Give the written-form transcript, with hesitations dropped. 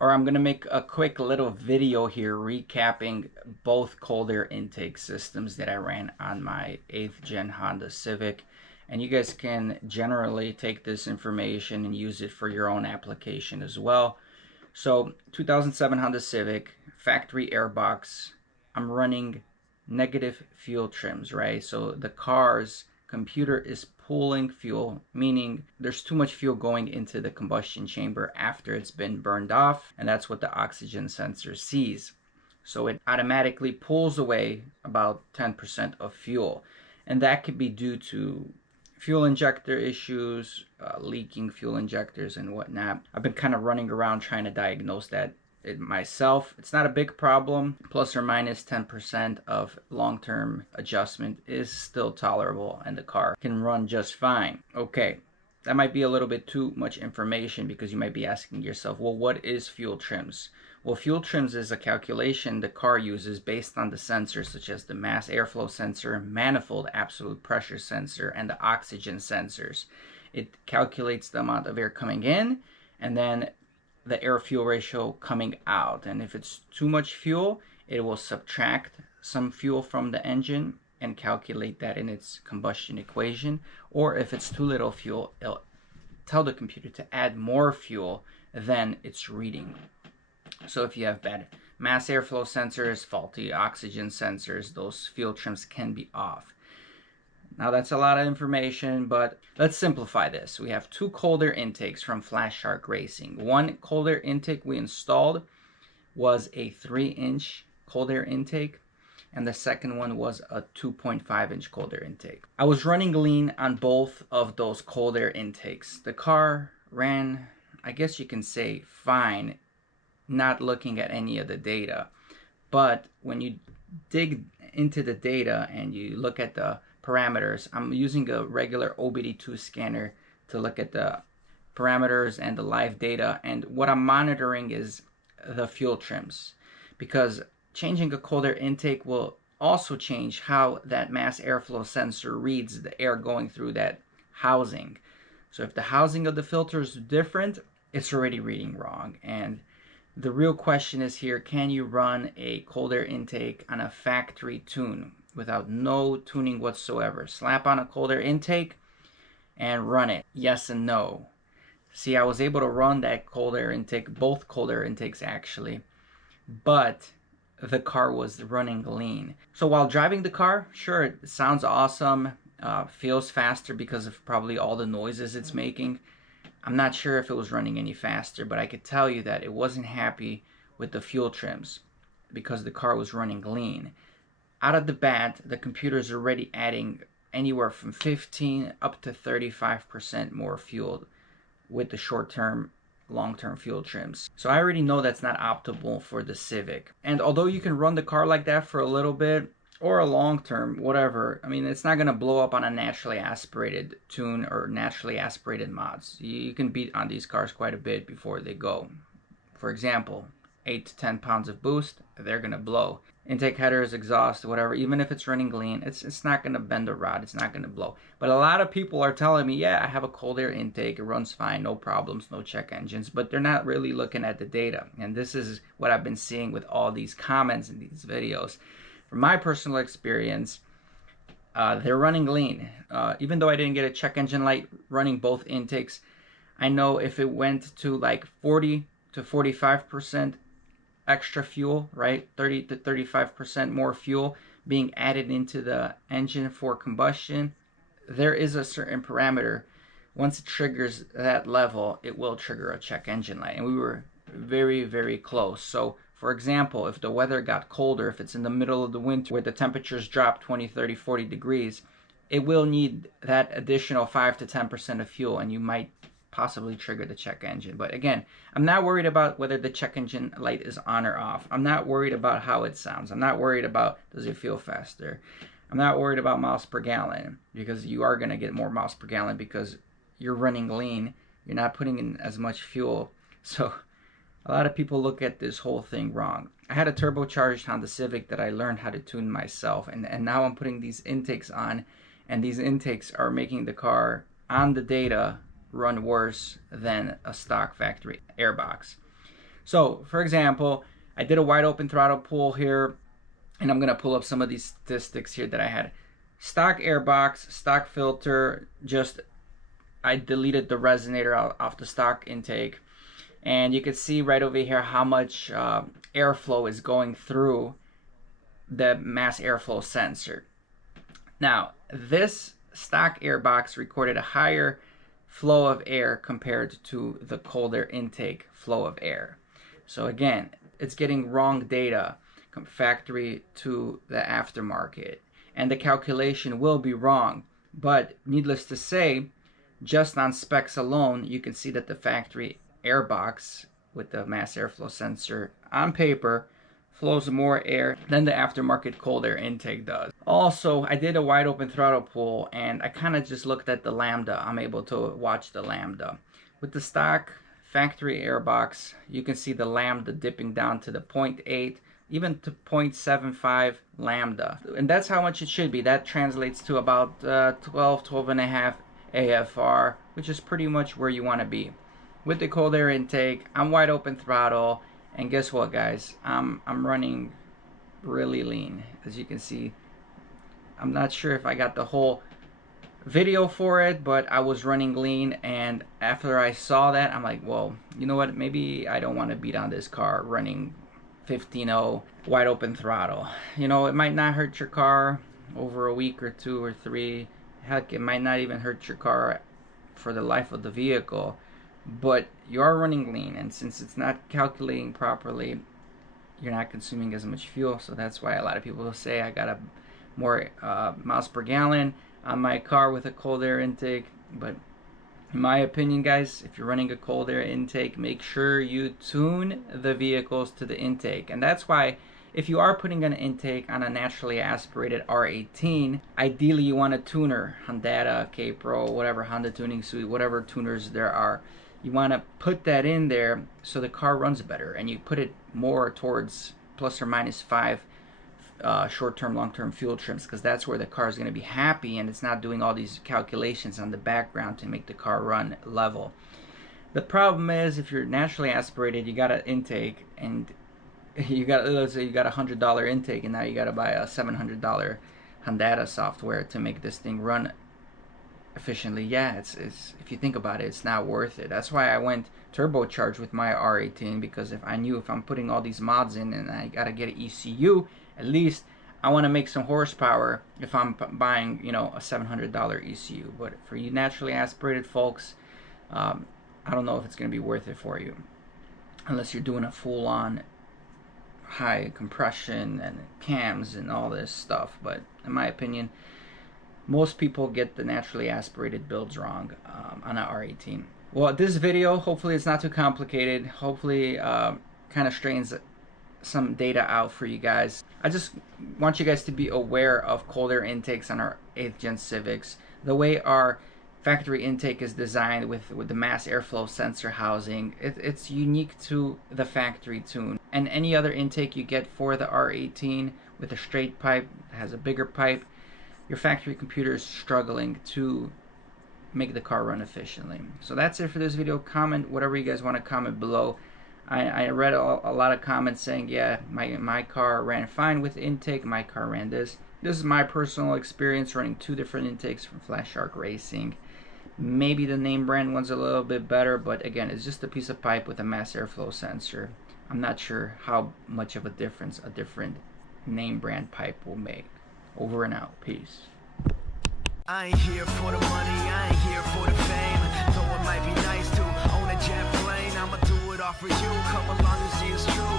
or I'm going to make a quick little video here recapping both cold air intake systems that I ran on my 8th gen Honda Civic. And you guys can generally take this information and use it for your own application as well. So 2007 Honda Civic, factory airbox. I'm running negative fuel trims, right? So the car's computer is pulling fuel, meaning there's too much fuel going into the combustion chamber after it's been burned off, and that's what the oxygen sensor sees. So it automatically pulls away about 10% of fuel, and that could be due to fuel injector issues, leaking fuel injectors and whatnot. I've been kind of running around trying to diagnose that myself. It's not a big problem. Plus or minus 10% of long-term adjustment is still tolerable and the car can run just fine. Okay, that might be a little bit too much information because you might be asking yourself, well, what is fuel trims? Well, fuel trims is a calculation the car uses based on the sensors such as the mass airflow sensor, manifold absolute pressure sensor, and the oxygen sensors. It calculates the amount of air coming in and then the air-fuel ratio coming out. And if it's too much fuel, it will subtract some fuel from the engine and calculate that in its combustion equation. Or if it's too little fuel, it'll tell the computer to add more fuel than it's reading. So if you have bad mass airflow sensors, faulty oxygen sensors, those fuel trims can be off. Now that's a lot of information, but let's simplify this. We have two cold air intakes from Flash Shark Racing. One cold air intake we installed was a 3-inch cold air intake, and the second one was a 2.5-inch cold air intake. I was running lean on both of those cold air intakes. The car ran, I guess you can say, fine, not looking at any of the data. But when you dig into the data and you look at the parameters, I'm using a regular OBD2 scanner to look at the parameters and the live data, and what I'm monitoring is the fuel trims, because changing a cold air intake will also change how that mass airflow sensor reads the air going through that housing. So if the housing of the filter is different, it's already reading wrong. And the real question is here, can you run a cold air intake on a factory tune without no tuning whatsoever? Slap on a cold air intake and run it. Yes and no. See, I was able to run that cold air intake, both cold air intakes actually, but the car was running lean. So while driving the car, sure, it sounds awesome, feels faster because of probably all the noises it's making. I'm not sure if it was running any faster, but I could tell you that it wasn't happy with the fuel trims because the car was running lean. Out of the bat, the computer's already adding anywhere from 15 up to 35% more fuel with the short-term, long-term fuel trims. So I already know that's not optimal for the Civic. And although you can run the car like that for a little bit, or a long-term, whatever, I mean, it's not going to blow up on a naturally aspirated tune or naturally aspirated mods. You can beat on these cars quite a bit before they go. For example, 8 to 10 pounds of boost, they're going to blow. Intake headers, exhaust, whatever, even if it's running lean, it's not going to bend the rod, it's not going to blow. But a lot of people are telling me, yeah, I have a cold air intake, it runs fine, no problems, no check engines, but they're not really looking at the data. And this is what I've been seeing with all these comments in these videos. From my personal experience, they're running lean. Even though I didn't get a check engine light running both intakes, I know if it went to like 40 to 45% extra fuel, right? 30 to 35% more fuel being added into the engine for combustion, there is a certain parameter. Once it triggers that level, it will trigger a check engine light. And we were very, very close. So for example, if the weather got colder, if it's in the middle of the winter where the temperatures drop 20, 30, 40 degrees, it will need that additional 5 to 10% of fuel, and you might possibly trigger the check engine. But again, I'm not worried about whether the check engine light is on or off. I'm not worried about how it sounds. I'm not worried about does it feel faster. I'm not worried about miles per gallon, because you are going to get more miles per gallon because you're running lean. You're not putting in as much fuel. So a lot of people look at this whole thing wrong. I had a turbocharged Honda Civic that I learned how to tune myself, and now I'm putting these intakes on, and these intakes are making the car on the data run worse than a stock factory airbox. So, for example, I did a wide open throttle pull here, and I'm going to pull up some of these statistics here that I had. Stock airbox, stock filter, just I deleted the resonator off the stock intake. And you can see right over here how much airflow is going through the mass airflow sensor. Now, this stock airbox recorded a higher flow of air compared to the cold air intake flow of air. So again, it's getting wrong data from factory to the aftermarket, and the calculation will be wrong. But needless to say, just on specs alone, you can see that the factory airbox with the mass airflow sensor on paper flows more air than the aftermarket cold air intake does. Also, I did a wide open throttle pull, and I kind of just looked at the lambda. I'm able to watch the lambda. With the stock factory airbox, you can see the lambda dipping down to the 0.8, even to 0.75 lambda. And that's how much it should be. That translates to about 12 and a half AFR, which is pretty much where you want to be. With the cold air intake, I'm wide open throttle, and guess what, guys? I'm running really lean. As you can see, I'm not sure if I got the whole video for it, but I was running lean, and after I saw that, I'm like, well, you know what? Maybe I don't want to beat on this car running 15.0 wide open throttle. You know, it might not hurt your car over a week or 2 or 3. Heck, it might not even hurt your car for the life of the vehicle, but you are running lean, and since it's not calculating properly, you're not consuming as much fuel. So that's why a lot of people will say I got a more miles per gallon on my car with a cold air intake. But in my opinion, guys, if you're running a cold air intake, make sure you tune the vehicles to the intake. And that's why if you are putting an intake on a naturally aspirated R18, ideally you want a tuner, Honda, K-Pro, whatever, Honda Tuning Suite, whatever tuners there are. You want to put that in there so the car runs better, and you put it more towards plus or minus 5 short-term, long-term fuel trims, because that's where the car is going to be happy, and it's not doing all these calculations on the background to make the car run level. The problem is, if you're naturally aspirated, you got an intake, and you got, let's say you got $100 intake, and now you got to buy a $700 Honda software to make this thing run efficiently. Yeah, it's if you think about it, it's not worth it. That's why I went turbocharged with my R18, because if I knew if I'm putting all these mods in and I gotta get an ECU, at least I want to make some horsepower if I'm buying, you know, a $700 ECU. But for you naturally aspirated folks, I don't know if it's gonna be worth it for you, unless you're doing a full-on high compression and cams and all this stuff. But in my opinion, most people get the naturally aspirated builds wrong on an R18. Well, this video, hopefully it's not too complicated. Hopefully kind of straightens some data out for you guys. I just want you guys to be aware of cold air intakes on our 8th gen Civics. The way our factory intake is designed with the mass airflow sensor housing, it's unique to the factory tune. And any other intake you get for the R18 with a straight pipe, has a bigger pipe, your factory computer is struggling to make the car run efficiently. So that's it for this video. Comment whatever you guys want to comment below. I read a lot of comments saying, yeah, my car ran fine with intake, my car ran this. This is my personal experience running 2 different intakes from Flash Shark Racing. Maybe the name brand one's a little bit better, but again, it's just a piece of pipe with a mass airflow sensor. I'm not sure how much of a difference a different name brand pipe will make. Over and out. Peace. I ain't here for the money, I ain't here for the fame. Though it might be nice to own a jet plane, I'ma do it all for you. Come along and see it's true.